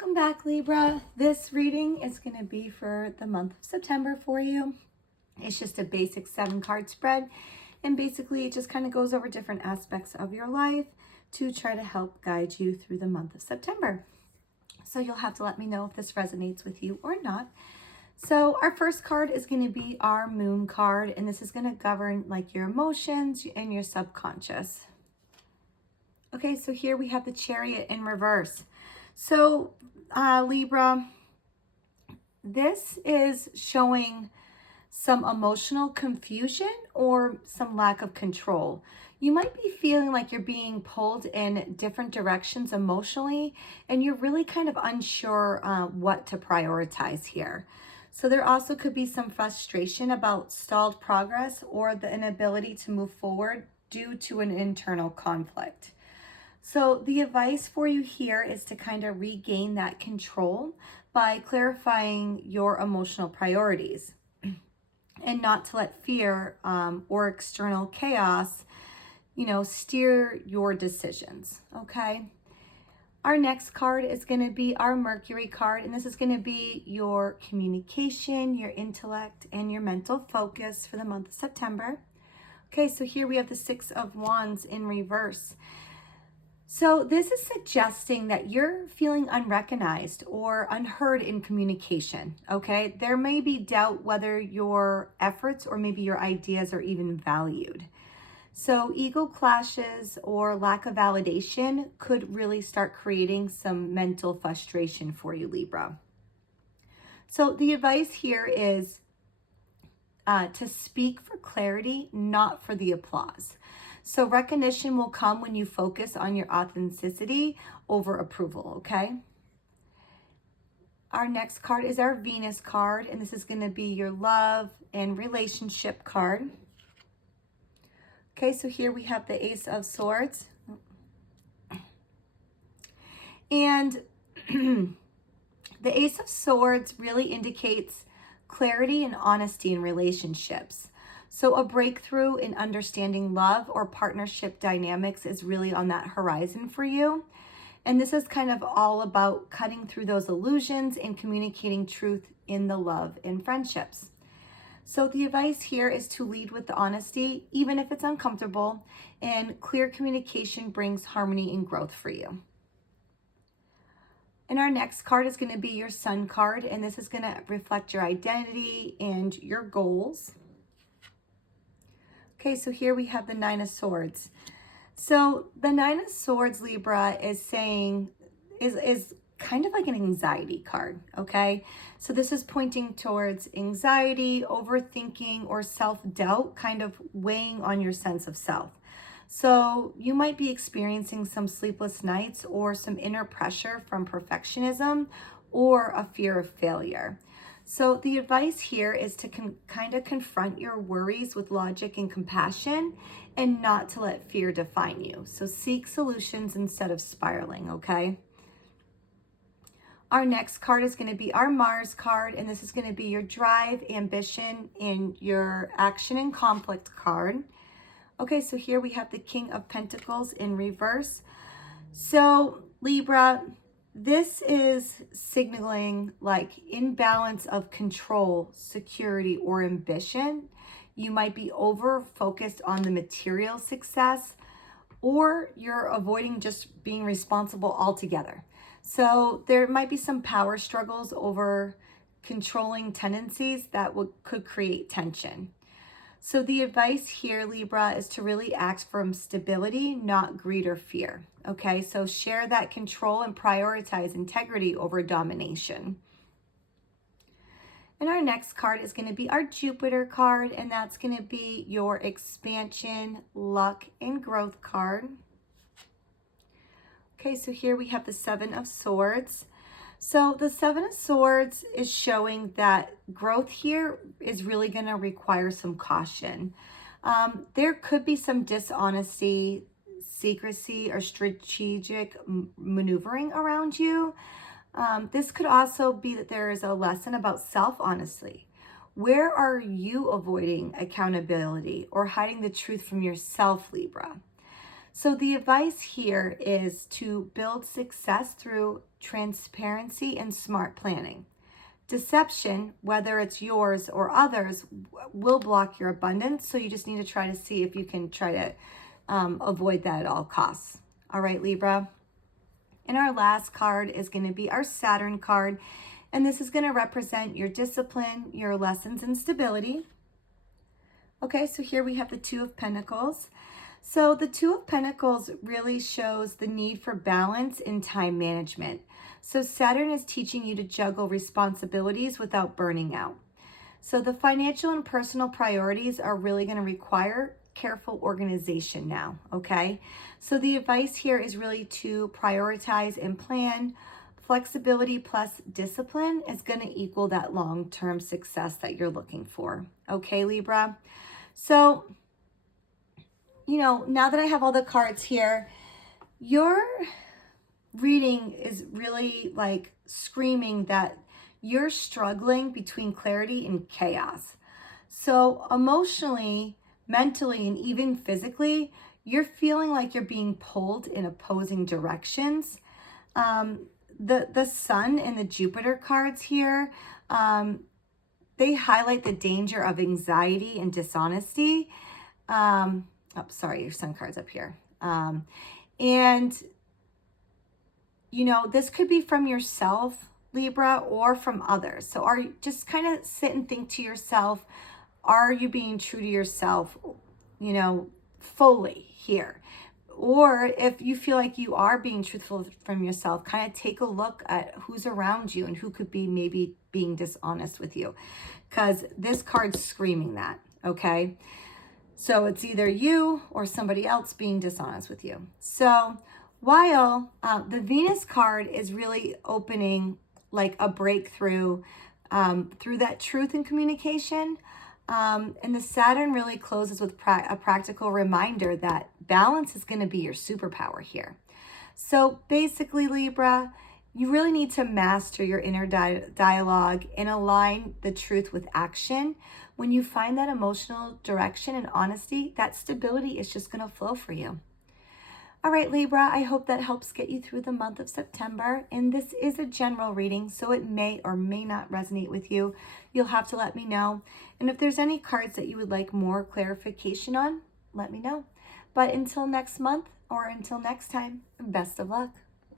Welcome back, Libra. This reading is going to be for the month of September for you. It's just a basic 7-card spread, and basically it just kind of goes over different aspects of your life to try to help guide you through the month of September. So you'll have to let me know if this resonates with you or not. So our first card is going to be our Moon card, and this is going to govern like your emotions and your subconscious. Okay, so here we have the Chariot in reverse. So Libra, this is showing some emotional confusion or some lack of control. You might be feeling like you're being pulled in different directions emotionally, and you're really kind of unsure what to prioritize here. So there also could be some frustration about stalled progress or the inability to move forward due to an internal conflict. So the advice for you here is to kind of regain that control by clarifying your emotional priorities and not to let fear or external chaos, steer your decisions, okay? Our next card is going to be our Mercury card, and this is going to be your communication, your intellect, and your mental focus for the month of September. Okay, so here we have the 6 of Wands in reverse. So this is suggesting that you're feeling unrecognized or unheard in communication, okay? There may be doubt whether your efforts or maybe your ideas are even valued. So ego clashes or lack of validation could really start creating some mental frustration for you, Libra. So the advice here is to speak for clarity, not for the applause. So recognition will come when you focus on your authenticity over approval, okay? Our next card is our Venus card, and this is going to be your love and relationship card. Okay, so here we have the Ace of Swords. And the Ace of Swords really indicates clarity and honesty in relationships. So a breakthrough in understanding love or partnership dynamics is really on that horizon for you. And this is kind of all about cutting through those illusions and communicating truth in the love and friendships. So the advice here is to lead with the honesty, even if it's uncomfortable, and clear communication brings harmony and growth for you. And our next card is going to be your Sun card, and this is going to reflect your identity and your goals. Okay, so here we have the 9 of Swords. So the 9 of Swords, Libra, is saying, is kind of like an anxiety card, okay? So this is pointing towards anxiety, overthinking, or self-doubt kind of weighing on your sense of self. So you might be experiencing some sleepless nights or some inner pressure from perfectionism or a fear of failure. So the advice here is to kind of confront your worries with logic and compassion and not to let fear define you. So seek solutions instead of spiraling, okay? Our next card is going to be our Mars card, and this is going to be your drive, ambition, and your action and conflict card. Okay, so here we have the King of Pentacles in reverse. So Libra, this is signaling like imbalance of control, security, or ambition. You might be over focused on the material success, or you're avoiding just being responsible altogether. So there might be some power struggles over controlling tendencies that could create tension. So the advice here, Libra, is to really act from stability, not greed or fear. Okay, so share that control and prioritize integrity over domination. And our next card is going to be our Jupiter card, and that's going to be your expansion, luck, and growth card. Okay, so here we have the 7 of Swords. So the 7 of Swords is showing that growth here is really going to require some caution. There could be some dishonesty, secrecy, or strategic maneuvering around you. This could also be that there is a lesson about self-honesty. Where are you avoiding accountability or hiding the truth from yourself, Libra? So the advice here is to build success through transparency and smart planning. Deception, whether it's yours or others, will block your abundance. So you just need to try to see if you can try to avoid that at all costs. All right, Libra. And our last card is going to be our Saturn card. And this is going to represent your discipline, your lessons, and stability. Okay, so here we have the Two of Pentacles. So the Two of Pentacles really shows the need for balance in time management. So Saturn is teaching you to juggle responsibilities without burning out. So the financial and personal priorities are really going to require careful organization now, okay? So the advice here is really to prioritize and plan. Flexibility plus discipline is going to equal that long-term success that you're looking for, okay, Libra? So, you know, now that I have all the cards here, your reading is really like screaming that you're struggling between clarity and chaos. So emotionally, mentally, and even physically, you're feeling like you're being pulled in opposing directions. The Sun and the Jupiter cards here, they highlight the danger of anxiety and dishonesty. Oh, sorry, your Sun card's up here. And, you know, this could be from yourself, Libra, or from others. So are you just kind of sit and think to yourself, are you being true to yourself, you know, fully here? Or if you feel like you are being truthful from yourself, kind of take a look at who's around you and who could be maybe being dishonest with you. Because this card's screaming that, okay? So it's either you or somebody else being dishonest with you. So while the Venus card is really opening like a breakthrough through that truth in communication, and the Saturn really closes with a practical reminder that balance is going to be your superpower here. So basically, Libra, you really need to master your inner dialogue and align the truth with action. When you find that emotional direction and honesty, that stability is just going to flow for you. All right, Libra, I hope that helps get you through the month of September. And this is a general reading, so it may or may not resonate with you. You'll have to let me know. And if there's any cards that you would like more clarification on, let me know. But until next month or until next time, best of luck.